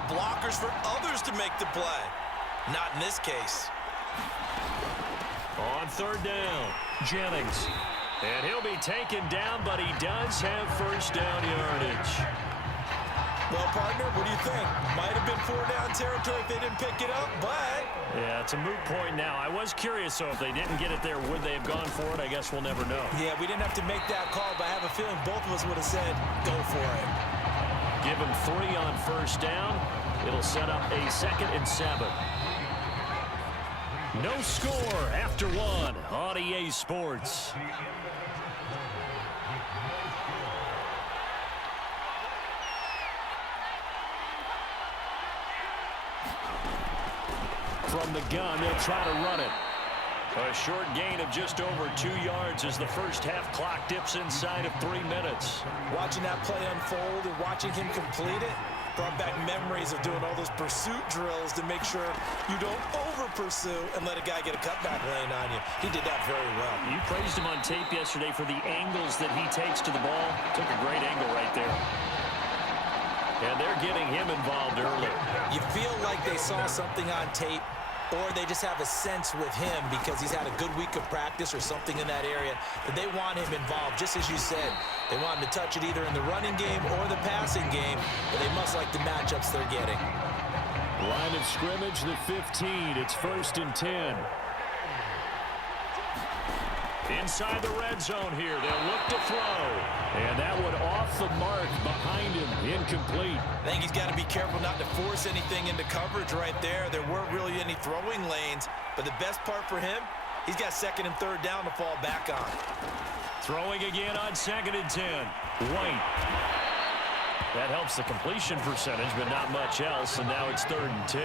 have blockers for others to make the play. Not in this case. On third down, Jennings. And he'll be taken down, but he does have first down yardage. Well, partner, what do you think? Might have been 4-down territory if they didn't pick it up, but... Yeah, it's a moot point now. I was curious, so if they didn't get it there, would they have gone for it? I guess we'll never know. Yeah, we didn't have to make that call, but I have a feeling both of us would have said, go for it. Give him 3 on first down. It'll set up a 2nd and 7. No score after 1 on EA Sports. From the gun, they'll try to run it. A short gain of just over 2 yards as the first half clock dips inside of 3 minutes. Watching that play unfold and watching him complete it brought back memories of doing all those pursuit drills to make sure you don't over-pursue and let a guy get a cutback lane on you. He did that very well. You praised him on tape yesterday for the angles that he takes to the ball. Took a great angle right there. And they're getting him involved early. You feel like they saw something on tape, or they just have a sense with him because he's had a good week of practice or something in that area that they want him involved. Just as you said, they want him to touch it either in the running game or the passing game, but they must like the matchups they're getting. Line of scrimmage, the 15. It's 1st and 10. Inside the red zone here. They'll look to throw. And that one off the mark behind him. Incomplete. I think he's got to be careful not to force anything into coverage right there. There weren't really any throwing lanes. But the best part for him, he's got 2nd and 3rd down to fall back on. Throwing again on 2nd and 10. White. That helps the completion percentage, but not much else. And now it's 3rd and 10.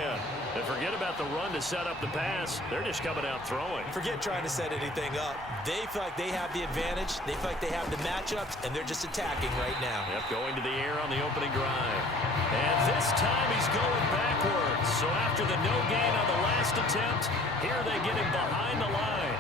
And forget about the run to set up the pass. They're just coming out throwing. Forget trying to set anything up. They feel like they have the advantage. They feel like they have the matchups, and they're just attacking right now. Yep, going to the air on the opening drive. And this time he's going backwards. So after the no gain on the last attempt, here they get him behind the line.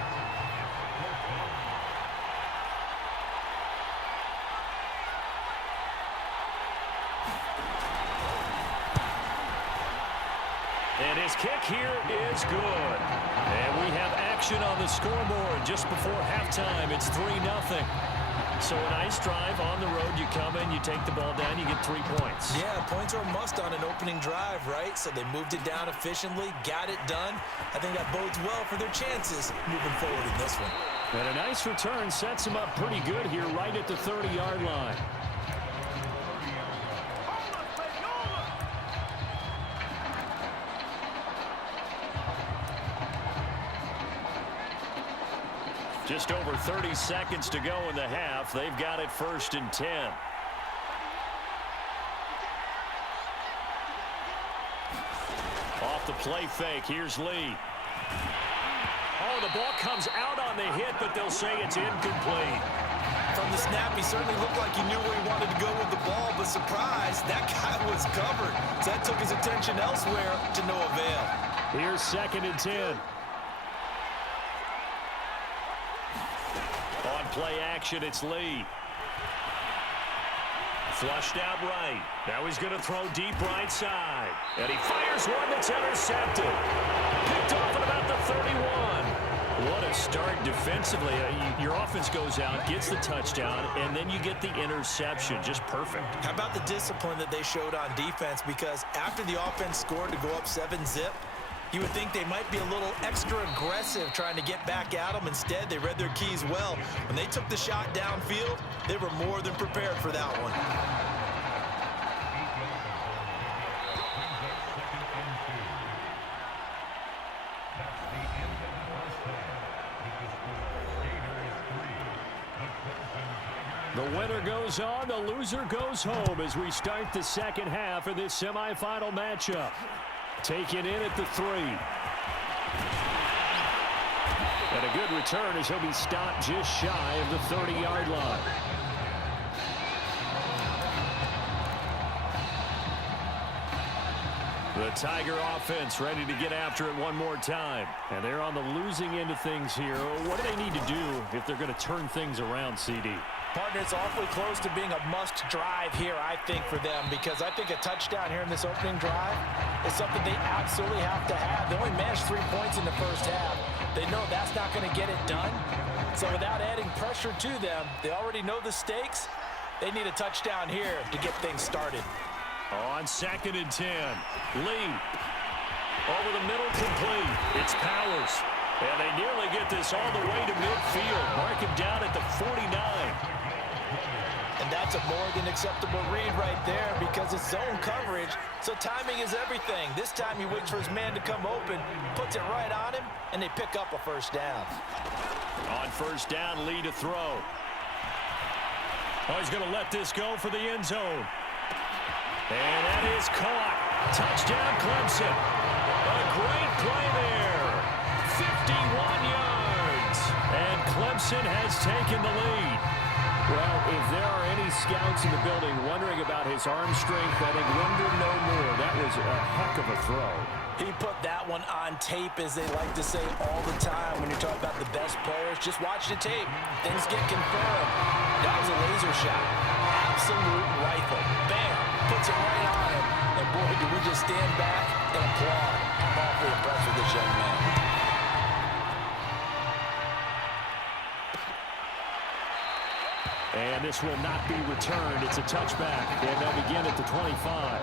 And his kick here is good. And we have action on the scoreboard just before halftime. It's 3-0. So a nice drive on the road. You come in, you take the ball down, you get 3 points. Yeah, points are a must on an opening drive, right? So they moved it down efficiently, got it done. I think that bodes well for their chances moving forward in this one. And a nice return sets him up pretty good here right at the 30-yard line. Just over 30 seconds to go in the half. They've got it 1st and 10. Off the play fake, here's Lee. Oh, the ball comes out on the hit, but they'll say it's incomplete. From the snap, he certainly looked like he knew where he wanted to go with the ball, but surprise, that guy was covered. So that took his attention elsewhere to no avail. Here's 2nd and 10. On play action, it's Lee. Flushed out right. Now he's going to throw deep right side. And he fires one that's intercepted. Picked off at about the 31. What a start defensively. Your offense goes out, gets the touchdown, and then you get the interception. Just perfect. How about the discipline that they showed on defense? Because after the offense scored to go up 7-zip, you would think they might be a little extra aggressive trying to get back at them. Instead, they read their keys well. When they took the shot downfield, they were more than prepared for that one. The winner goes on, the loser goes home as we start the second half of this semifinal matchup. Taken in at the 3. And a good return as he'll be stopped just shy of the 30-yard line. The Tiger offense ready to get after it one more time. And they're on the losing end of things here. What do they need to do if they're going to turn things around, CD? Partner, it's awfully close to being a must drive here, I think, for them, because I think a touchdown here in this opening drive is something they absolutely have to have. They only managed 3 points in the first half. They know that's not going to get it done. So without adding pressure to them, they already know the stakes. They need a touchdown here to get things started. On 2nd and 10, Lee. Over the middle, complete. It's Powers. And they nearly get this all the way to midfield. Mark him down at the 49. And that's a more than acceptable read right there because it's zone coverage, so timing is everything. This time he waits for his man to come open, puts it right on him, and they pick up a first down. On 1st down, Lee to throw. Oh, he's going to let this go for the end zone. And that is caught. Touchdown, Clemson. A great play there. 51 yards. And Clemson has taken the lead. Well, if there are any scouts in the building wondering about his arm strength, I think wonder no more. That was a heck of a throw. He put that one on tape, as they like to say all the time when you're talking about the best players. Just watch the tape. Things get confirmed. That was a laser shot. Absolute rifle. Bam. Puts it right on him. And boy, do we just stand back and applaud. I'm awfully impressed with this young man. And this will not be returned. It's a touchback. And they'll begin at the 25.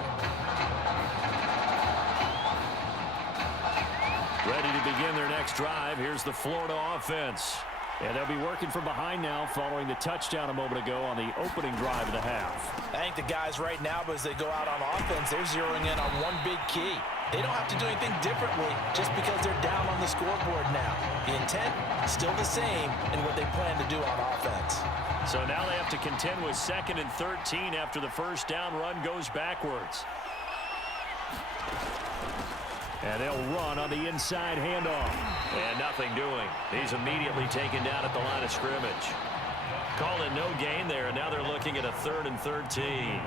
Ready to begin their next drive. Here's the Florida offense. And they'll be working from behind now following the touchdown a moment ago on the opening drive of the half. I think the guys right now, as they go out on offense, they're zeroing in on one big key. They don't have to do anything differently just because they're down on the scoreboard now. The intent, still the same in what they plan to do on offense. So now they have to contend with 2nd and 13 after the first down run goes backwards. And they'll run on the inside handoff. And nothing doing. He's immediately taken down at the line of scrimmage. Call it no gain there, and now they're looking at a 3rd and 13.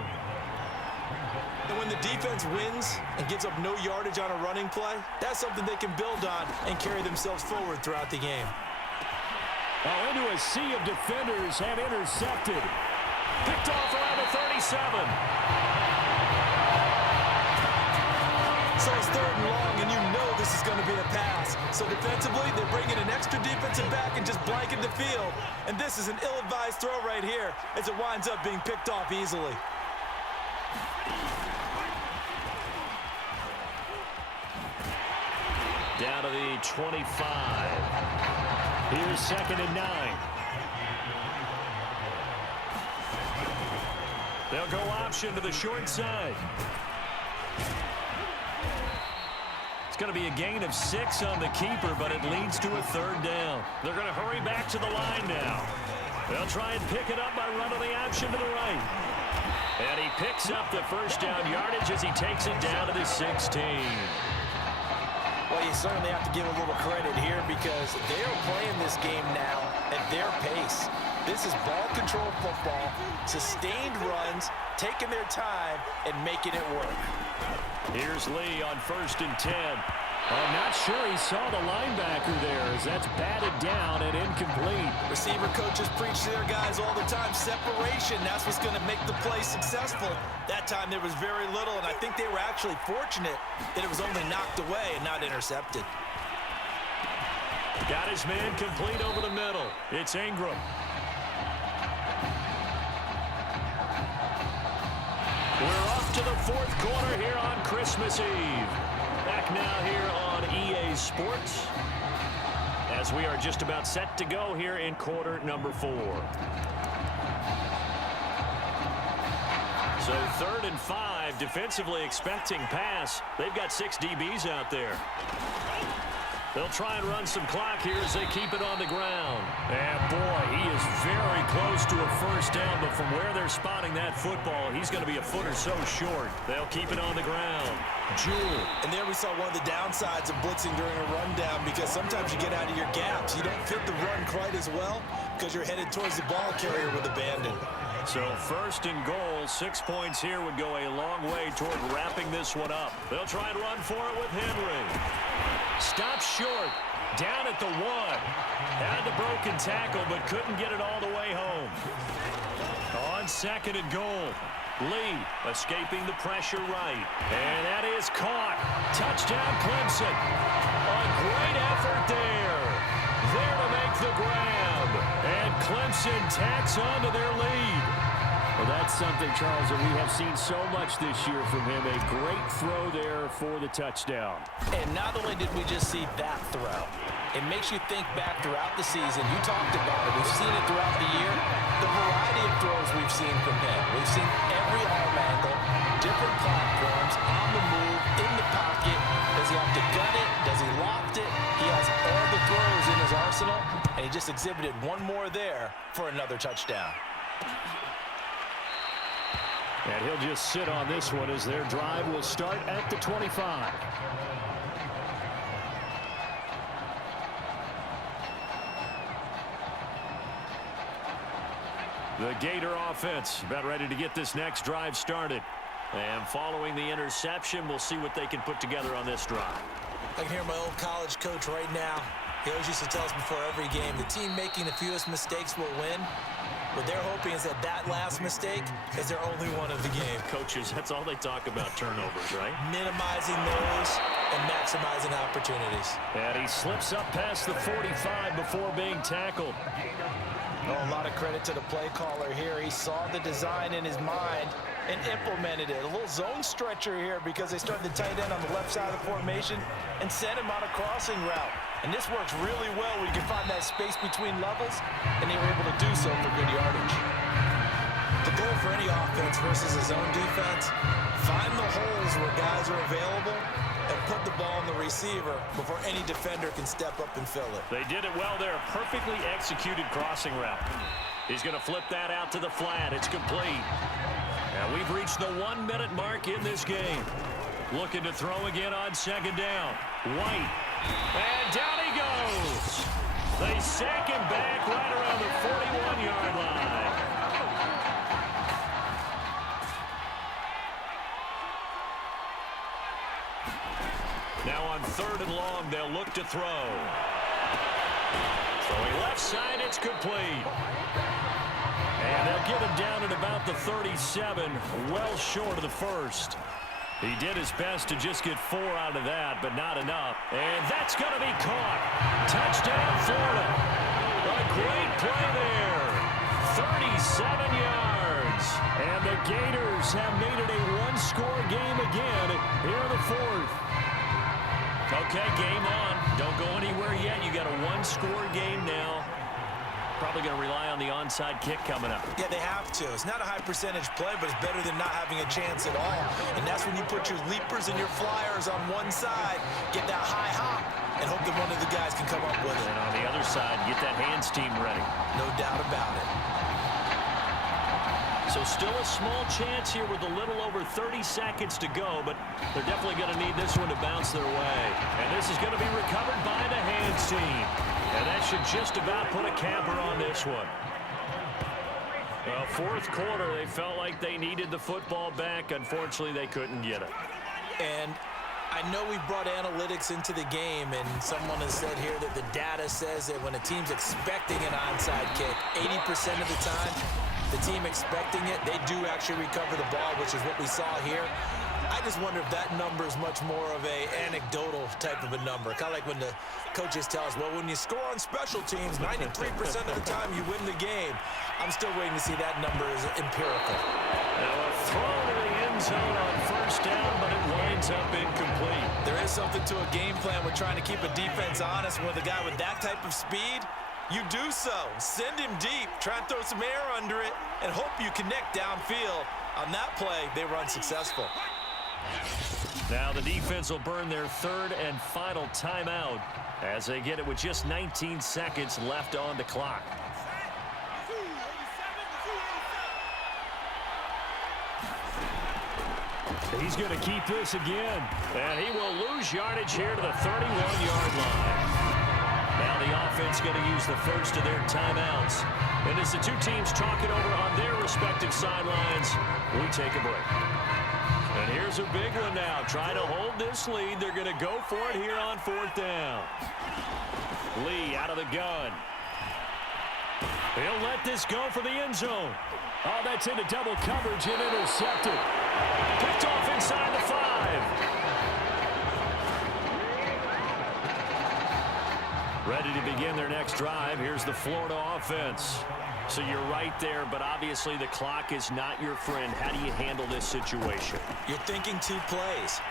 And when the defense wins and gives up no yardage on a running play, that's something they can build on and carry themselves forward throughout the game. Oh, into a sea of defenders have intercepted. Picked off around the 37. So it's 3rd and long, and you know this is going to be a pass. So defensively, they bring in an extra defensive back and just blanket the field. And this is an ill-advised throw right here as it winds up being picked off easily. Down to the 25. Here's 2nd and 9. They'll go option to the short side. It's going to be a gain of 6 on the keeper, but it leads to a 3rd down. They're going to hurry back to the line now. They'll try and pick it up by running the option to the right. And he picks up the first down yardage as he takes it down to the 16. Well, you certainly have to give a little credit here because they're playing this game now at their pace. This is ball control football, sustained runs, taking their time, and making it work. Here's Lee on 1st and 10. I'm not sure he saw the linebacker there as that's batted down and incomplete. Receiver coaches preach to their guys all the time. Separation, that's what's going to make the play successful. That time there was very little, and I think they were actually fortunate that it was only knocked away and not intercepted. Got his man complete over the middle. It's Ingram. We're off to the 4th quarter here on Christmas Eve. Back now here on EA Sports as we are just about set to go here in quarter number 4. So 3rd and 5, defensively expecting pass. They've got 6 DBs out there. They'll try and run some clock here as they keep it on the ground. And boy, he is very close to a first down, but from where they're spotting that football, he's going to be a foot or so short. They'll keep it on the ground. Jewell. And there we saw one of the downsides of blitzing during a rundown because sometimes you get out of your gaps. You don't fit the run quite as well because you're headed towards the ball carrier with abandon. So 1st and goal, 6 points here would go a long way toward wrapping this one up. They'll try and run for it with Henry. Stops short. Down at the 1. Had the broken tackle, but couldn't get it all the way home. On 2nd and goal. Lee escaping the pressure right. And that is caught. Touchdown, Clemson. A great effort there. There to make the grab. And Clemson tacks on to their lead. Well, that's something, Charles, that we have seen so much this year from him. A great throw there for the touchdown. And not only did we just see that throw, it makes you think back throughout the season. You talked about it. We've seen it throughout the year. The variety of throws we've seen from him. We've seen every arm angle, different platforms, on the move, in the pocket. Does he have to gut it? Does he loft it? He has all the throws in his arsenal, and he just exhibited one more there for another touchdown. And he'll just sit on this one as their drive will start at the 25. The Gator offense about ready to get this next drive started. And following the interception, we'll see what they can put together on this drive. I can hear my old college coach right now. He always used to tell us before every game, the team making the fewest mistakes will win. What they're hoping is that that last mistake is their only one of the game. Coaches, that's all they talk about, turnovers, right? Minimizing those and maximizing opportunities. And he slips up past the 45 before being tackled. Oh, a lot of credit to the play caller here. He saw the design in his mind and implemented it. A little zone stretcher here because they started the tight end on the left side of the formation and sent him on a crossing route. And this works really well. We can find that space between levels, and they were able to do so for good yardage. The goal for any offense versus a zone defense, find the holes where guys are available and put the ball on the receiver before any defender can step up and fill it. They did it well there. Perfectly executed crossing route. He's going to flip that out to the flat. It's complete. Now we've reached the 1 minute mark in this game. Looking to throw again on 2nd down. White. And down he goes. They sack him back right around the 41-yard line. Now on 3rd and long, they'll look to throw. Throwing left side, it's complete. And they'll get him down at about the 37, well short of the first. He did his best to just get 4 out of that, but not enough. And that's going to be caught. Touchdown, Florida. A great play there. 37 yards. And the Gators have made it a one-score game again here in the 4th. Okay, game on. Don't go anywhere yet. You got a one-score game now. Probably going to rely on the onside kick coming up. Yeah, they have to. It's not a high percentage play, but it's better than not having a chance at all. And that's when you put your leapers and your flyers on one side, get that high hop, and hope that one of the guys can come up with it. And on the other side, get that hands team ready. No doubt about it. So still a small chance here with a little over 30 seconds to go, but they're definitely going to need this one to bounce their way. And this is going to be recovered by the hands team. And that should just about put a capper on this one. Well, 4th quarter, they felt like they needed the football back. Unfortunately, they couldn't get it. And I know we brought analytics into the game, and someone has said here that the data says that when a team's expecting an onside kick, 80% of the time, the team expecting it, they do actually recover the ball, which is what we saw here. I just wonder if that number is much more of a anecdotal type of a number. Kind of like when the coaches tell us, well, when you score on special teams, 93% of the time you win the game. I'm still waiting to see that number is empirical. Now a throw to the end zone on 1st down, but it winds up incomplete. There is something to a game plan with trying to keep a defense honest. With a guy with that type of speed, you do so. Send him deep, try and throw some air under it, and hope you connect downfield. On that play, they were unsuccessful. Now the defense will burn their 3rd and final timeout as they get it with just 19 seconds left on the clock. He's going to keep this again, and he will lose yardage here to the 31-yard line. Now the offense going to use the first of their timeouts. And as the two teams talk it over on their respective sidelines, we take a break. And here's a big one now. Trying to hold this lead. They're going to go for it here on 4th down. Lee out of the gun. He'll let this go for the end zone. Oh, that's into double coverage and intercepted. Picked off inside the 5. Ready to begin their next drive. Here's the Florida offense. So you're right there, but obviously the clock is not your friend. How do you handle this situation? You're thinking 2 plays.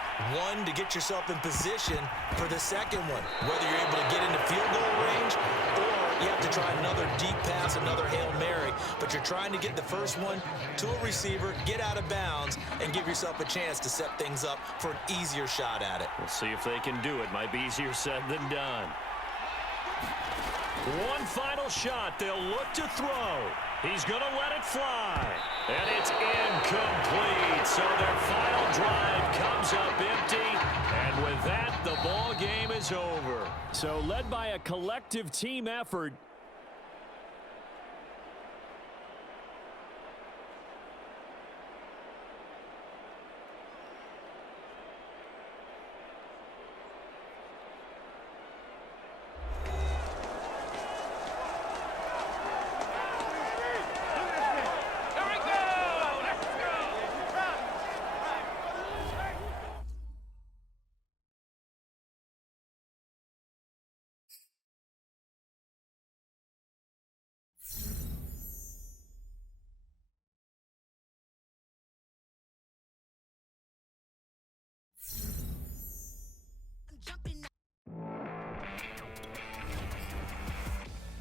One, to get yourself in position for the second one, whether you're able to get into field goal range or you have to try another deep pass, another Hail Mary. But you're trying to get the first one to a receiver, get out of bounds, and give yourself a chance to set things up for an easier shot at it. We'll see if they can do it. Might be easier said than done. One final shot. They'll look to throw. He's going to let it fly. And it's incomplete. So their final drive comes up empty. And with that, the ball game is over. So led by a collective team effort.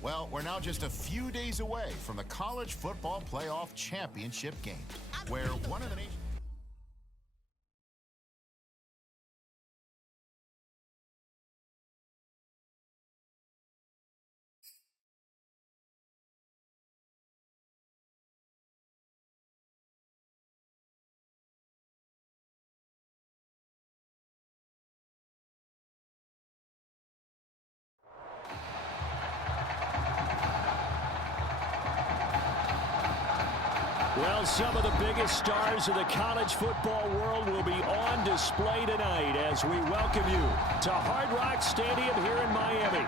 Well, we're now just a few days away from the College Football Playoff Championship game, where one of the nation's Well, some of the biggest stars of the college football world will be on display tonight as we welcome you to Hard Rock Stadium here in Miami.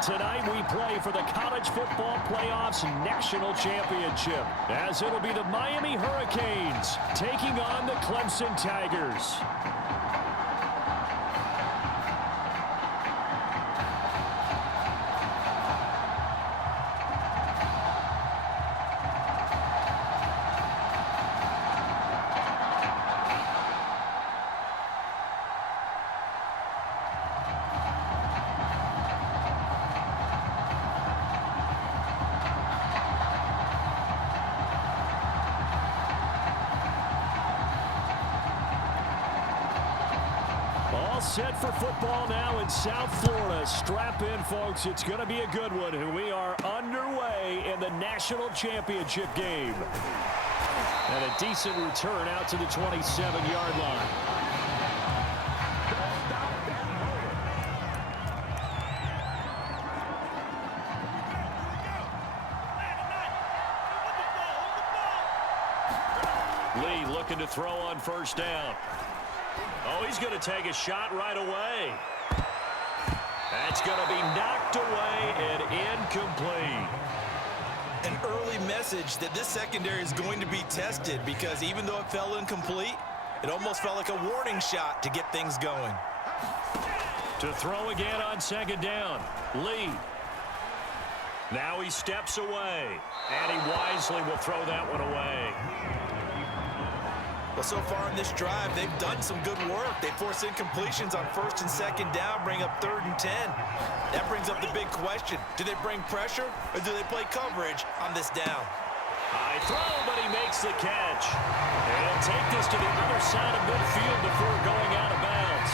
Tonight we play for the College Football Playoffs National Championship, as it'll be the Miami Hurricanes taking on the Clemson Tigers. Set for football now in South Florida. Strap in, folks. It's going to be a good one. And we are underway in the national championship game. And a decent return out to the 27-yard line. Lee looking to throw on first down. Oh, he's going to take a shot right away. That's going to be knocked away and incomplete. An early message that this secondary is going to be tested, because even though it fell incomplete, it almost felt like a warning shot to get things going. To throw again on second down. Lee. Now he steps away, and he wisely will throw that one away. Well, so far in this drive, they've done some good work. They force incompletions on first and second down, bring up 3rd and 10. That brings up the big question. Do they bring pressure, or do they play coverage on this down? High throw, but he makes the catch. And he'll take this to the other side of midfield before going out of bounds.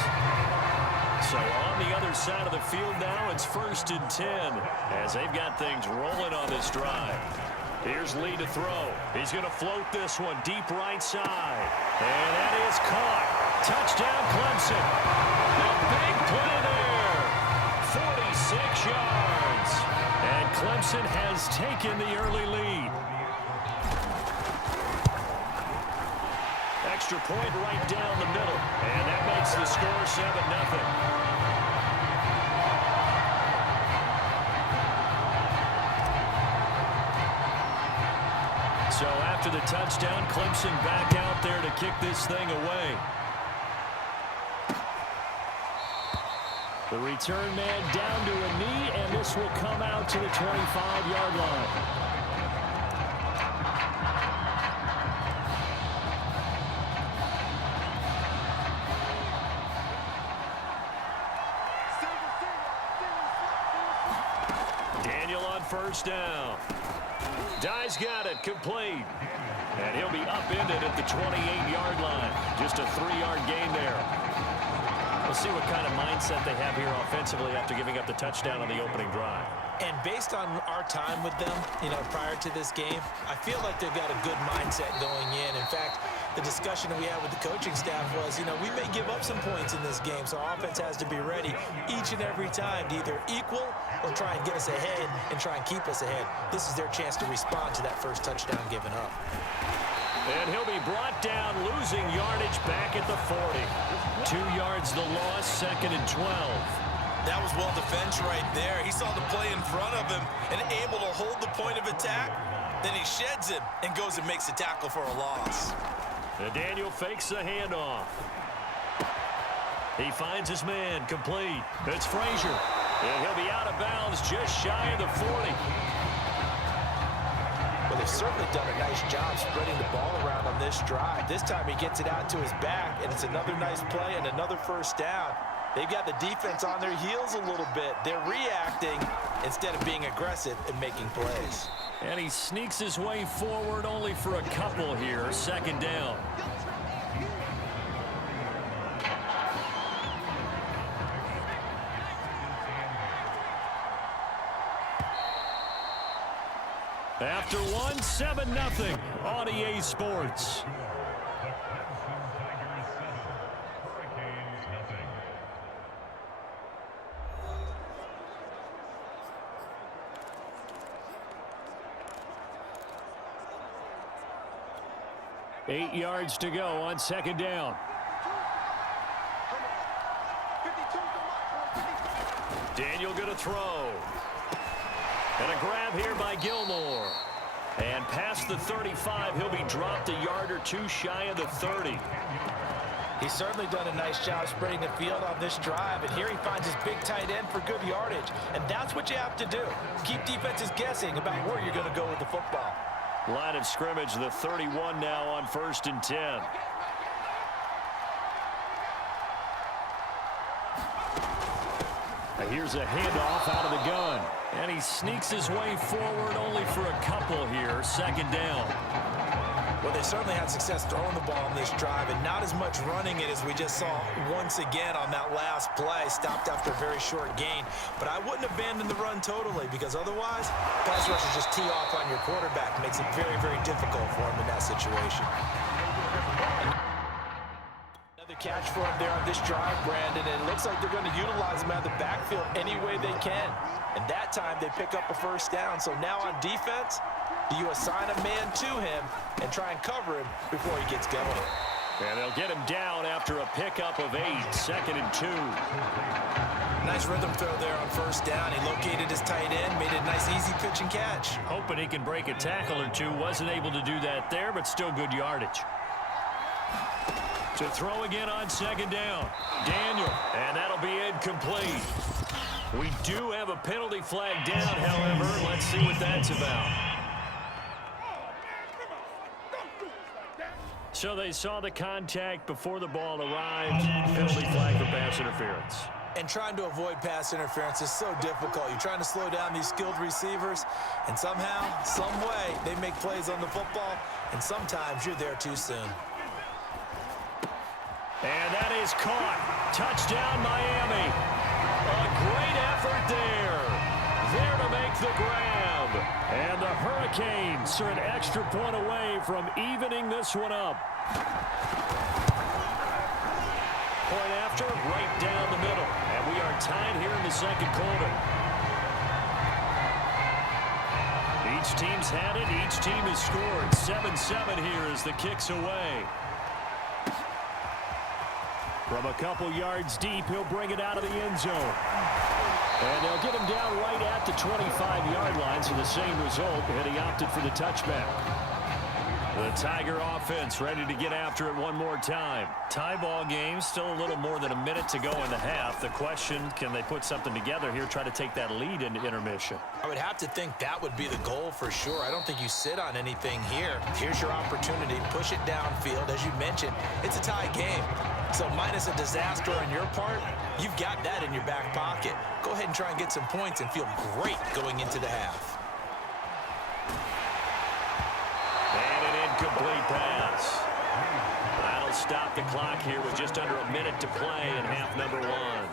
So on the other side of the field now, it's 1st and 10, as they've got things rolling on this drive. Here's Lee to throw. He's going to float this one deep right side. And that is caught. Touchdown, Clemson. The big play there. 46 yards. And Clemson has taken the early lead. extra point right down the middle. And that makes the score 7-0. So after the touchdown, Clemson back out there to kick this thing away. The return man down to a knee, and this will come out to the 25-yard line. Daniel on first down. Dye's got it, complete. And he'll be upended at the 28-yard line. Just a 3-yard gain there. We'll see what kind of mindset they have here offensively after giving up the touchdown on the opening drive. And based on our time with them, prior to this game, I feel like they've got a good mindset going in. In fact, the discussion that we had with the coaching staff was, we may give up some points in this game, so our offense has to be ready each and every time to either equal or try and get us ahead and try and keep us ahead. This is their chance to respond to that first touchdown given up. And he'll be brought down, losing yardage back at the 40. 2 yards the loss, 2nd and 12. That was well defense right there. He saw the play in front of him and able to hold the point of attack. Then he sheds it and goes and makes a tackle for a loss. And Daniel fakes the handoff. He finds his man, complete. It's Frazier. And he'll be out of bounds just shy of the 40. Well, they've certainly done a nice job spreading the ball around on this drive. This time he gets it out to his back, and it's another nice play and another first down. They've got the defense on their heels a little bit. They're reacting instead of being aggressive and making plays. And he sneaks his way forward only for a couple here. 2nd down. After 7-0 on EA Sports. Eight yards to go on 2nd down. Daniel going to throw. And a grab here by Gilmore. And past the 35, he'll be dropped a yard or two shy of the 30. He's certainly done a nice job spreading the field on this drive, and here he finds his big tight end for good yardage. And that's what you have to do. Keep defenses guessing about where you're going to go with the football. Line of scrimmage, the 31 now on 1st and 10. Here's a handoff out of the gun. And he sneaks his way forward only for a couple here. 2nd down. Well, they certainly had success throwing the ball on this drive and not as much running it as we just saw once again on that last play. Stopped after a very short gain. But I wouldn't abandon the run totally, because otherwise, pass rushers just tee off on your quarterback. Makes it very, very difficult for him in that situation. Catch for him there on this drive, Brandon, and it looks like they're going to utilize him out of the backfield any way they can. And that time they pick up a first down. So now on defense, do you assign a man to him and try and cover him before he gets going? And they'll get him down after a pickup of 8, 2nd and 2. Nice rhythm throw there on first down. He located his tight end, made a nice easy pitch and catch. Hoping he can break a tackle or two. Wasn't able to do that there, but still good yardage. To throw again on 2nd down. Daniel, and that'll be incomplete. We do have a penalty flag down, however. Let's see what that's about. So they saw the contact before the ball arrived. Penalty flag for pass interference. And trying to avoid pass interference is so difficult. You're trying to slow down these skilled receivers, and somehow, some way, they make plays on the football, and sometimes you're there too soon. And that is caught. Touchdown, Miami. A great effort there. There to make the grab. And the Hurricanes are an extra point away from evening this one up. Point after, right down the middle. And we are tied here in the 2nd quarter. Each team's had it. Each team has scored. 7-7 here as the kick's away. From a couple yards deep, he'll bring it out of the end zone. And they'll get him down right at the 25-yard line, so the same result, and he opted for the touchback. The Tiger offense ready to get after it one more time. Tie ball game, still a little more than a minute to go in the half. The question, can they put something together here, try to take that lead into intermission? I would have to think that would be the goal for sure. I don't think you sit on anything here. Here's your opportunity. Push it downfield. As you mentioned, it's a tie game. So minus a disaster on your part, you've got that in your back pocket. Go ahead and try and get some points and feel great going into the half. And an incomplete pass. That'll stop the clock here with just under a minute to play in half number one.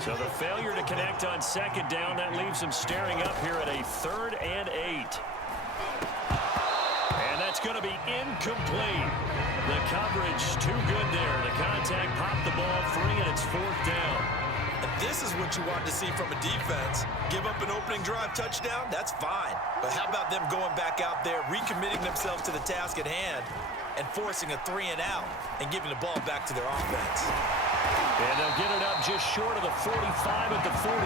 So the failure to connect on second down, that leaves them staring up here at a 3rd and 8. And that's going to be incomplete. The coverage too good there. The contact popped the ball free, and it's 4th down. And this is what you want to see from a defense. Give up an opening drive touchdown, that's fine. But how about them going back out there, recommitting themselves to the task at hand, and forcing a 3-and-out and giving the ball back to their offense. And they'll get it up just short of the 45 at the 44.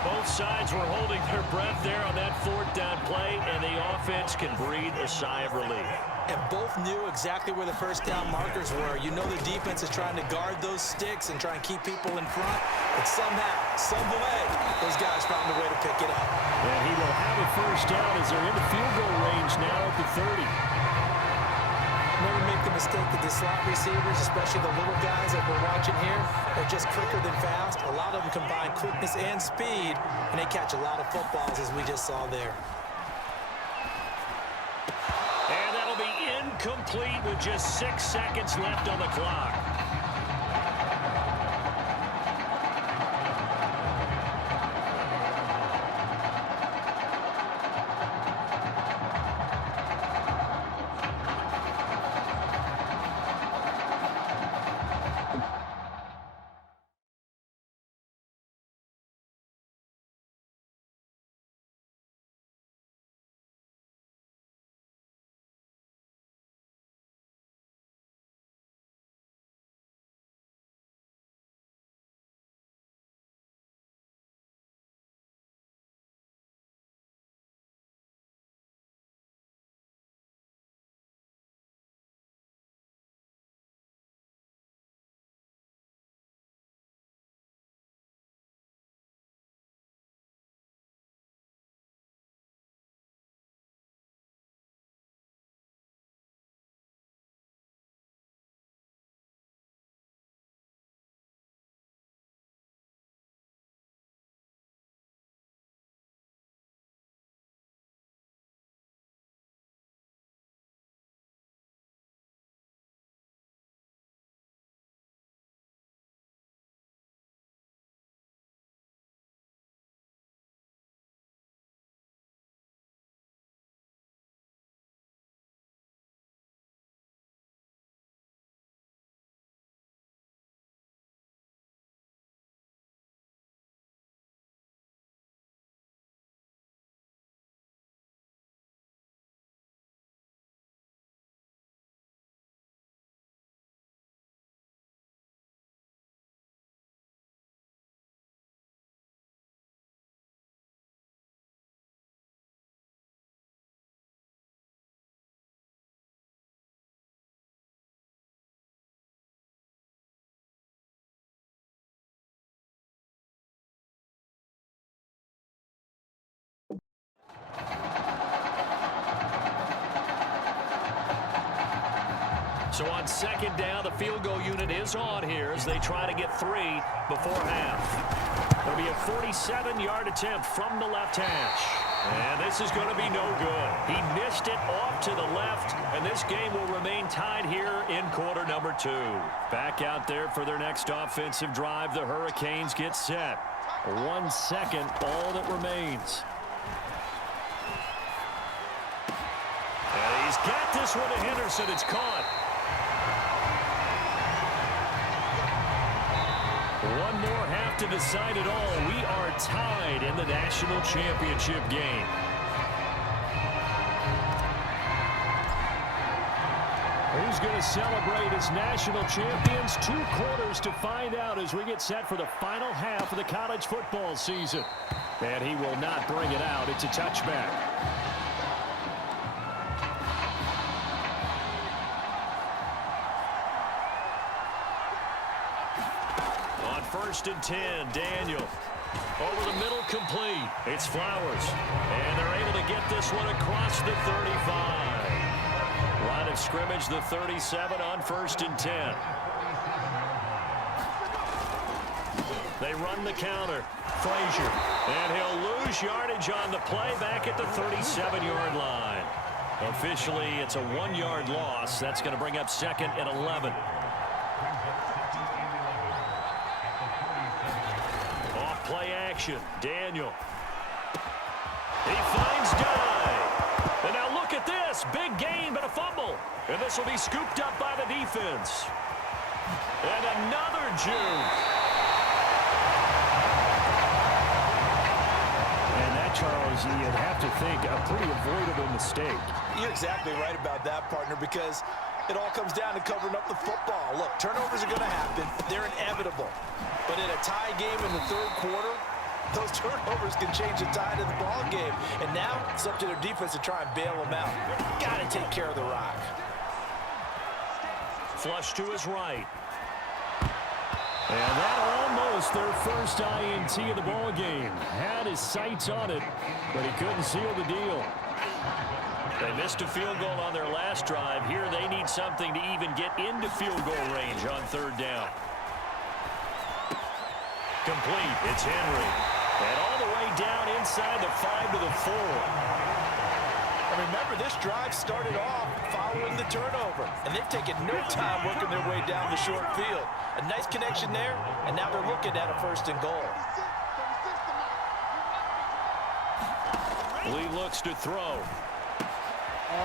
Both sides were holding their breath there on that 4th down play, and the offense can breathe a sigh of relief. And both knew exactly where the first down markers were. You know the defense is trying to guard those sticks and try and keep people in front. But somehow, some way, those guys found a way to pick it up. And he will have a first down as they're in the field goal range now at the 30. Never make the mistake that the slot receivers, especially the little guys that we're watching here, are just quicker than fast. A lot of them combine quickness and speed, and they catch a lot of footballs, as we just saw there. And that'll be incomplete with just 6 seconds left on the clock. So on second down, the field goal unit is on here as they try to get 3 before half. It'll be a 47-yard attempt from the left hash. And this is going to be no good. He missed it off to the left, and this game will remain tied here in quarter number 2. Back out there for their next offensive drive. The Hurricanes get set. 1 second, all that remains. And he's got this one to Henderson. It's caught. One more half to decide it all. We are tied in the national championship game. Who's going to celebrate as national champions? 2 quarters to find out as we get set for the final half of the college football season. And he will not bring it out. It's a touchback. On 1st and 10, Daniel. Over the middle, complete. It's Flowers. And they're able to get this one across the 35. Line of scrimmage, the 37 on 1st and 10. They run the counter. Frazier. And he'll lose yardage on the play back at the 37-yard line. Officially, it's a 1-yard loss. That's going to bring up 2nd and 11. Off play action. Daniel. He finds Dye. And now look at this. Big gain, but a fumble. And this will be scooped up by the defense. And another juke. And that, Charles, you'd have to think a pretty avoidable mistake. You're exactly right about that, partner, because it all comes down to covering up the football. Look, turnovers are going to happen. They're inevitable. But in a tie game in the 3rd quarter, those turnovers can change the tide of the ball game. And now it's up to their defense to try and bail them out. Got to take care of the rock. Flush to his right. And that almost their first INT of the ball game. Had his sights on it, but he couldn't seal the deal. They missed a field goal on their last drive. Here they need something to even get into field goal range on 3rd down. Complete. It's Henry. And all the way down inside the 5 to the 4. And remember, this drive started off following the turnover. And they've taken no time working their way down the short field. A nice connection there, and now they're looking at a 1st and goal. Lee looks to throw.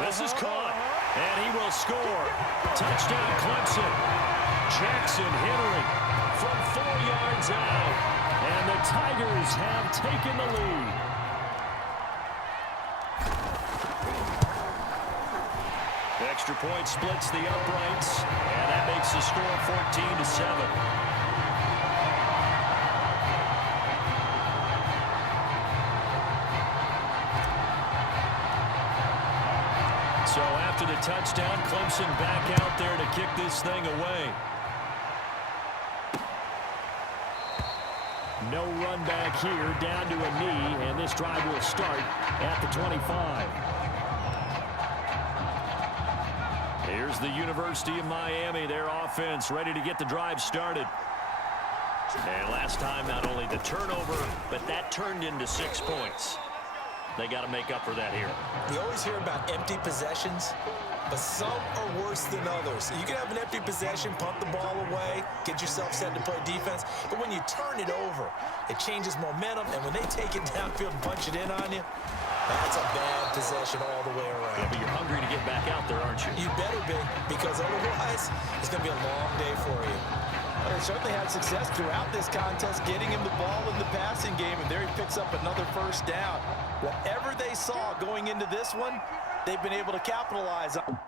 This is caught, and he will score. Touchdown, Clemson. Jackson Henry from 4 yards out. And the Tigers have taken the lead. Extra point splits the uprights, and that makes the score 14-7. So after the touchdown, Clemson back out there to kick this thing away. No run back here, down to a knee, and this drive will start at the 25. Here's the University of Miami, their offense ready to get the drive started. And last time, not only the turnover, but that turned into 6 points. They got to make up for that here. We always hear about empty possessions, but some are worse than others. You can have an empty possession, punt the ball away, get yourself set to play defense, but when you turn it over, it changes momentum, and when they take it downfield and punch it in on you, that's a bad possession all the way around. Yeah, but you're hungry to get back out there, aren't you? You better be, because otherwise, it's going to be a long day for you. Well, they certainly had success throughout this contest, getting him the ball in the passing game, and there he picks up another 1st down. Whatever they saw going into this one, they've been able to capitalize on.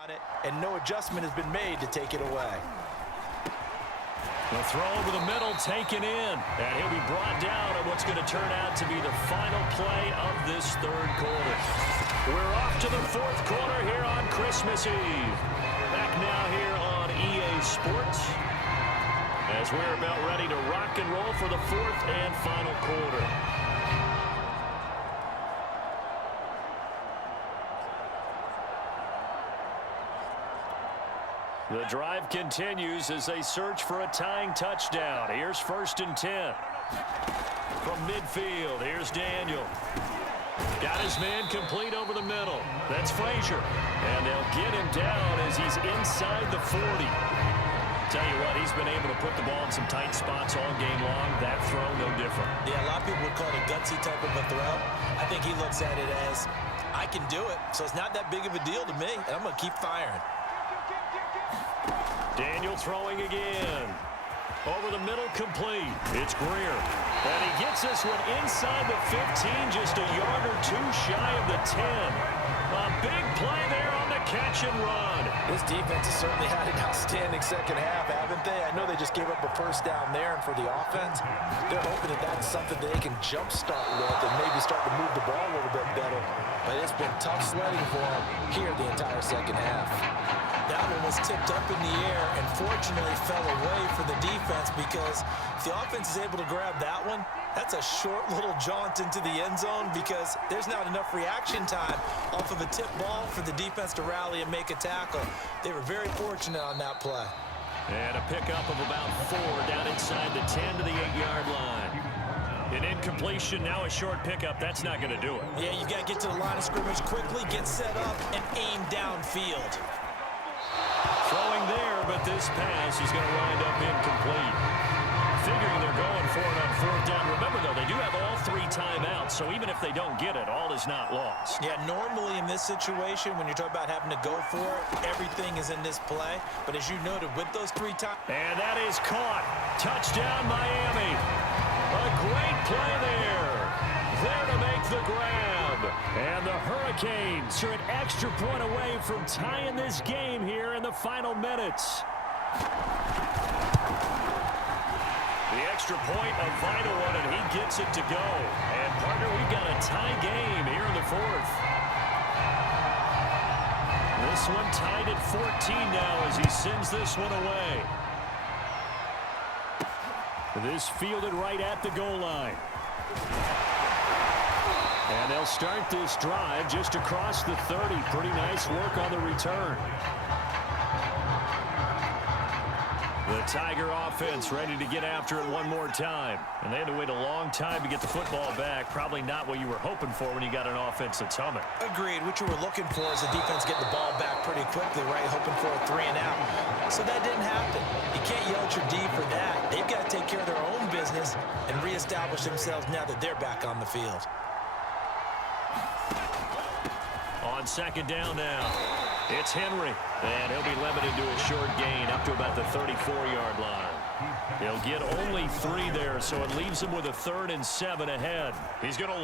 And no adjustment has been made to take it away. The throw over the middle taken in. And he'll be brought down at what's going to turn out to be the final play of this third quarter. We're off to the fourth quarter here on Christmas Eve. Back now here on EA Sports as we're about ready to rock and roll for the fourth and final quarter. The drive continues as they search for a tying touchdown. Here's 1st and 10. From midfield, here's Daniel. Got his man complete over the middle. That's Frazier. And they'll get him down as he's inside the 40. Tell you what, he's been able to put the ball in some tight spots all game long. That throw, no different. Yeah, a lot of people would call it a gutsy type of a throw. I think he looks at it as, I can do it, so it's not that big of a deal to me, and I'm going to keep firing. Daniel throwing again. Over the middle, complete. It's Greer. And he gets this one inside the 15, just a yard or two shy of the 10. A big play there on the catch and run. This defense has certainly had an outstanding second half, haven't they? I know they just gave up a first down there, and for the offense, they're hoping that that's something that they can jumpstart with and maybe start to move the ball a little bit better. But it's been tough sledding for them here the entire second half. That one was tipped up in the air and fortunately fell away for the defense, because if the offense is able to grab that one, that's a short little jaunt into the end zone because there's not enough reaction time off of a tip ball for the defense to rally and make a tackle. They were very fortunate on that play. And a pickup of about 4 down inside the 10 to the 8-yard line. An incompletion, now a short pickup. That's not going to do it. Yeah, you've got to get to the line of scrimmage quickly, get set up, and aim downfield. Throwing there, but this pass is going to wind up incomplete. Figuring they're going for it on 4th down. Remember, though, they do have all 3 timeouts, so even if they don't get it, all is not lost. Yeah, normally in this situation, when you're talking about having to go for it, everything is in this play. But as you noted, with those 3 times... And that is caught. Touchdown, Miami. A great play there. There to make the grab. And the Hurricanes are an extra point away from tying this game here in the final minutes. The extra point, a vital one, and he gets it to go. And, partner, we've got a tie game here in the 4th. This one tied at 14 now as he sends this one away. This fielded right at the goal line. And they'll start this drive just across the 30. Pretty nice work on the return. The Tiger offense ready to get after it one more time. And they had to wait a long time to get the football back. Probably not what you were hoping for when you got an offense that's humming. Agreed. What you were looking for is the defense getting the ball back pretty quickly, right? Hoping for a 3 and out. So that didn't happen. You can't yell at your D for that. They've got to take care of their own business and reestablish themselves now that they're back on the field. On 2nd down now, it's Henry. And he'll be limited to a short gain up to about the 34-yard line. He'll get only 3 there, so it leaves him with a 3rd and 7 ahead. He's going to